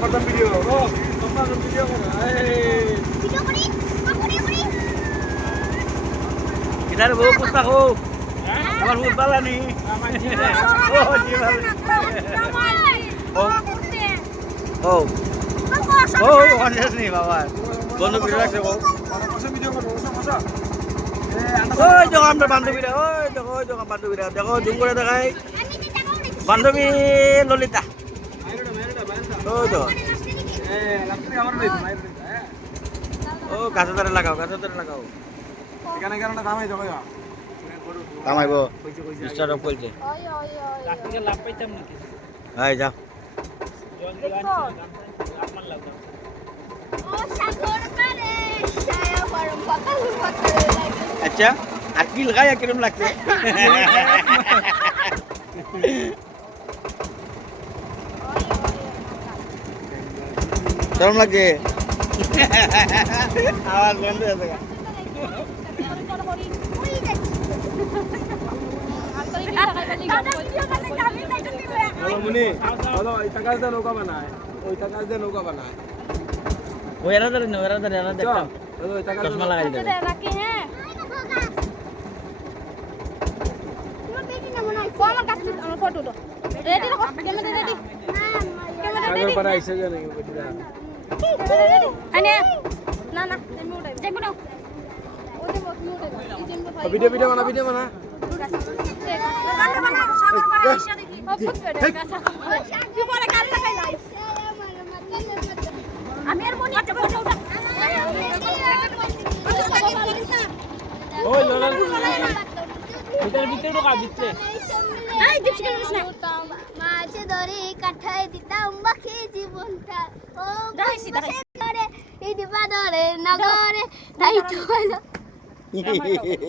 করতাম ভিডিও ও তোমরা ভিডিও করো এই ভিডিও করি করি ইধার বউ কুত্তা হো আমার ভূত বালানি ও জীবন ও ও কনসাস নেই বাবা বন্ধু ভিডিও রাখছে ও বসে ভিডিও করো বসে ওই দেখো আমরা বান্ধবীরা ওই দেখো বান্ধবীরা দেখো জুম করে দেখাই বান্ধবী ললিতা ওই তো ও গাছের ধারে লাগাও এখানে কারণটা দামাই যাবে কামাইব স্টার্ট অফ করছে হাই যাও আচ্ছা আর কি লাগাই কিরম লাগছে কেমন লাগছে আওয়াজ বন্ধ হয়ে গেছে হ্যালো মুনি হ্যালো ওই টাকা দিয়ে নৌকা বানায় ওই এরা দেখতাম হ্যালো ওই টাকা চশমা লাগাই দেবে সাগর পাড়া এসে জানে ভিডিও বানা আমি আর মনি একটা ফটো উঠা ওই ললাল ভিতরে ঢোকা ভিতরে এই দীপশিকা নিস না মাঝে ধরে কাঠায় দিতাম বাকি জীবনটা ও ধরে এই দিবা ধরে নগরে তাই তো হলো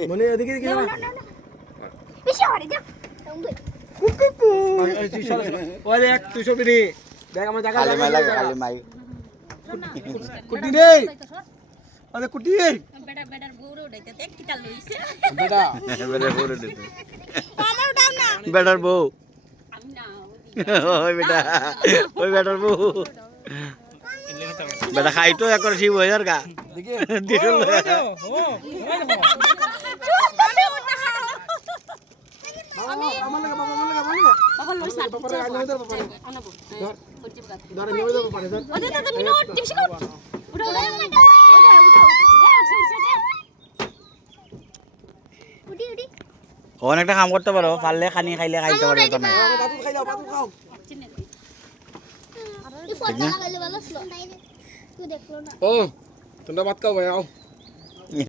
মনে এদিকে কি না বেশি হরে যা ওই দেখ 200 বিড়ি দেখ আমার জায়গা খালি মাই কুটি নেই আরে কুটি বেটার বউরে উঠাইতে দেখ কি কাল লইছে বেটা বেটার বউ রে আমার দাও না বেটার বউ আমি না ওই বেটার বউ বেটা খাই তো একবার শিব হয়ে যার গা দেখি দিল আমার লাগা বাবা লইছ বাবা রে আইলো ধর বাবা আনাবো ধর নিয়ে যাবো পারে ধর ওদে তো মিনিট দীপশিকা উঠো উঠি অনেকটা কাম করতে পারো পারলে খানি খাইলে খাইতে পারো তো না বাবু খাই যাও বাবু খাও এই ফটো লাগাইলে ভালো ছিল তুই দেখলো না ও তোমরা ভাত খাও ভাই আও